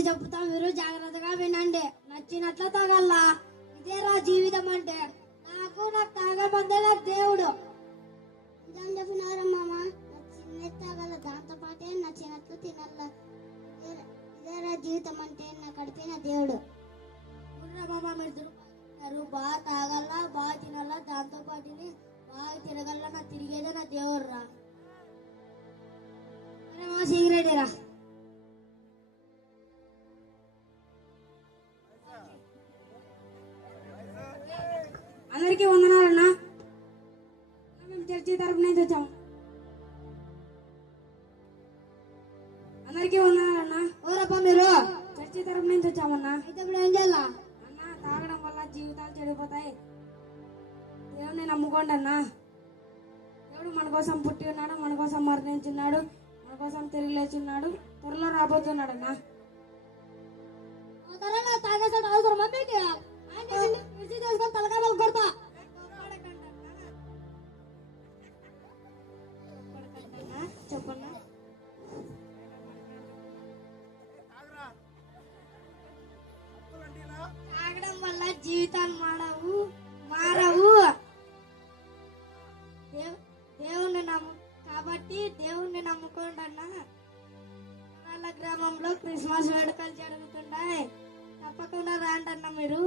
పేరు చెప్తా, మీరు జాగ్రత్తగా వినండి. నచ్చినట్ల తాగల్లా, ఇదేరా జీవితం అంటే. నాకు తాగమందే నాకు దేవుడు. నిజం చెప్పినారా మామ? నచ్చినట్టు తాగల, దాంతో పాటే నచ్చినట్లు తినాల. ఇదేరా జీవితం అంటే నాకు అడిపిన దేవుడు. మామ మీరు బాగా తాగల్లా, బాగా తినాలా, దాంతో పాటుని బాగా తిరగల్లా. నా తిరిగేదే నా దేవుడు రా. సిగరెట్ రా. అందరికీ వందనాలన్నా. మేము చర్చి తరపు నుంచి వచ్చాము. అందరికీ వందనాలన్నా. ఓరప్ప మీరు చర్చి తరపు నుంచి వచ్చామన్నా. అయితే ఇప్పుడు ఏం చేయాలా అన్నా? తాగడం వల్ల జీవితాలు చెడిపోతాయి. దేవుడిని నమ్ముకోండి అన్నా. దేవుడు మన కోసం పుట్టి ఉన్నాడు, మన కోసం మరణించున్నాడు, మన కోసం తిరిగి లేచున్నాడు, త్వరలో రాబోతున్నాడు అన్నా. తాగేసాడు అవసరం తలకాయలు కొడతా. చెప్పన్నా. తాగడం వల్ల జీవితాలు మారవు. దేవుణ్ణి కాబట్టి దేవుణ్ణి నమ్ముకోండి అన్న. వాళ్ళ గ్రామంలో క్రిస్మస్ వేడుకలు జరుగుతున్నాయి, తప్పకుండా రాండి అన్న మీరు.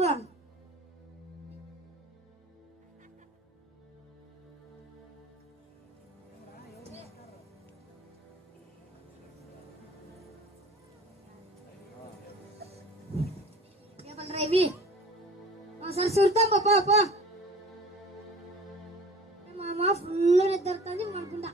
ఇవి సరే సుడతాం పో. మా అమ్మ ఫుల్ నిద్రతుంది అనుకుంటా.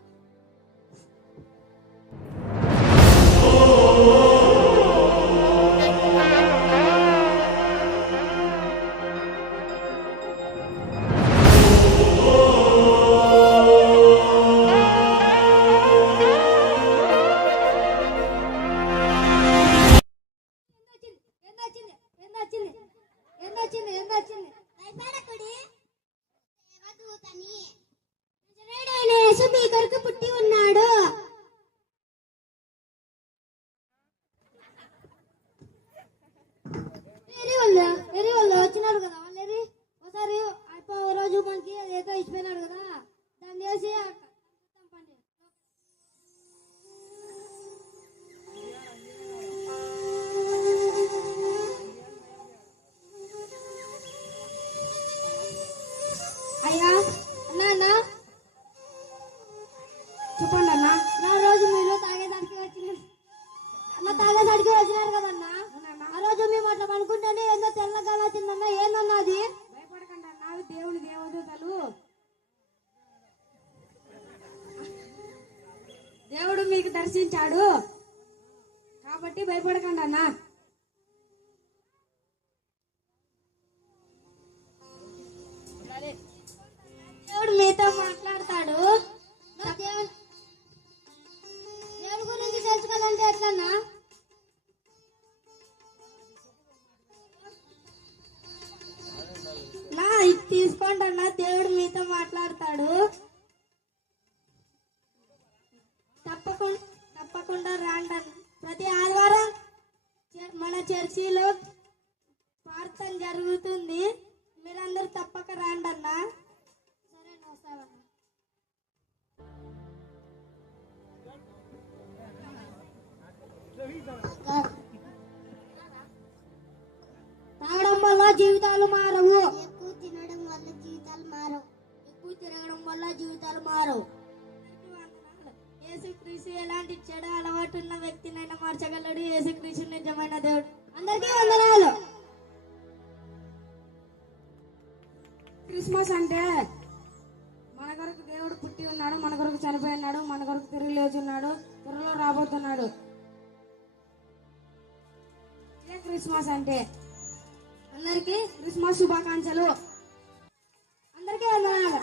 మీ కొరకు పుట్టి ఉన్నాడు. వేరే వాళ్ళు వచ్చినాడు కదా, వాళ్ళు ఒకసారి ఓ రోజు మనకి ఏదో ఇచ్చిపోయినాడు కదా, దాన్ని చేసి అయ్యా అన్నా చెప్పండి అన్న. నా రోజు మీరు తాగేదానికి వచ్చినారు కదన్నా. ఆ రోజు మేము అట్లా అనుకుంటేనే ఏందో తెల్లగా వచ్చిందన్నా. ఏందన్నా అది? భయపడకండి అన్నా, దేవుని దేవదూతలు. దేవుడు మీకు దర్శించాడు కాబట్టి భయపడకండి అన్నా. దేవుడు మీతో మాట్లాడతాడు. దేవుడి గురించి తెలుసుకోవాలంటే ఎట్లన్నా? ఇది తీసుకోండి అన్న, దేవుడు మీతో మాట్లాడతాడు. తప్పకుండా రాండి. ప్రతి ఆదివారం మన చర్చిలో ప్రార్థన జరుగుతుంది, మీరందరూ తప్పక రాండి అన్న. సరే వస్తావన్నా. తాగడం వల్ల జీవితాలు మారవు. ఎక్కువ తినడం వల్ల జీవితాలు మారవు. ఎక్కువ తిరగడం వల్ల జీవితాలు మారవు. యేసుక్రీస్తు ఎలాంటి చెడు అలవాటు ఉన్న వ్యక్తినైనా మార్చగలడు. యేసుక్రీస్తు నిజమైన దేవుడు. అందరికీ వందనాలు. క్రిస్మస్ అంటే మన కొరకు దేవుడు పుట్టి ఉన్నాడు, మన కొరకు చనిపోయినాడు, మన కొరకు తిరిగి లేచున్నాడు, త్వరలో రాబోతున్నాడు. ఇదే క్రిస్మస్ అంటే. అందరికీ క్రిస్మస్ శుభాకాంక్షలు. అందరికీ వందనాలు.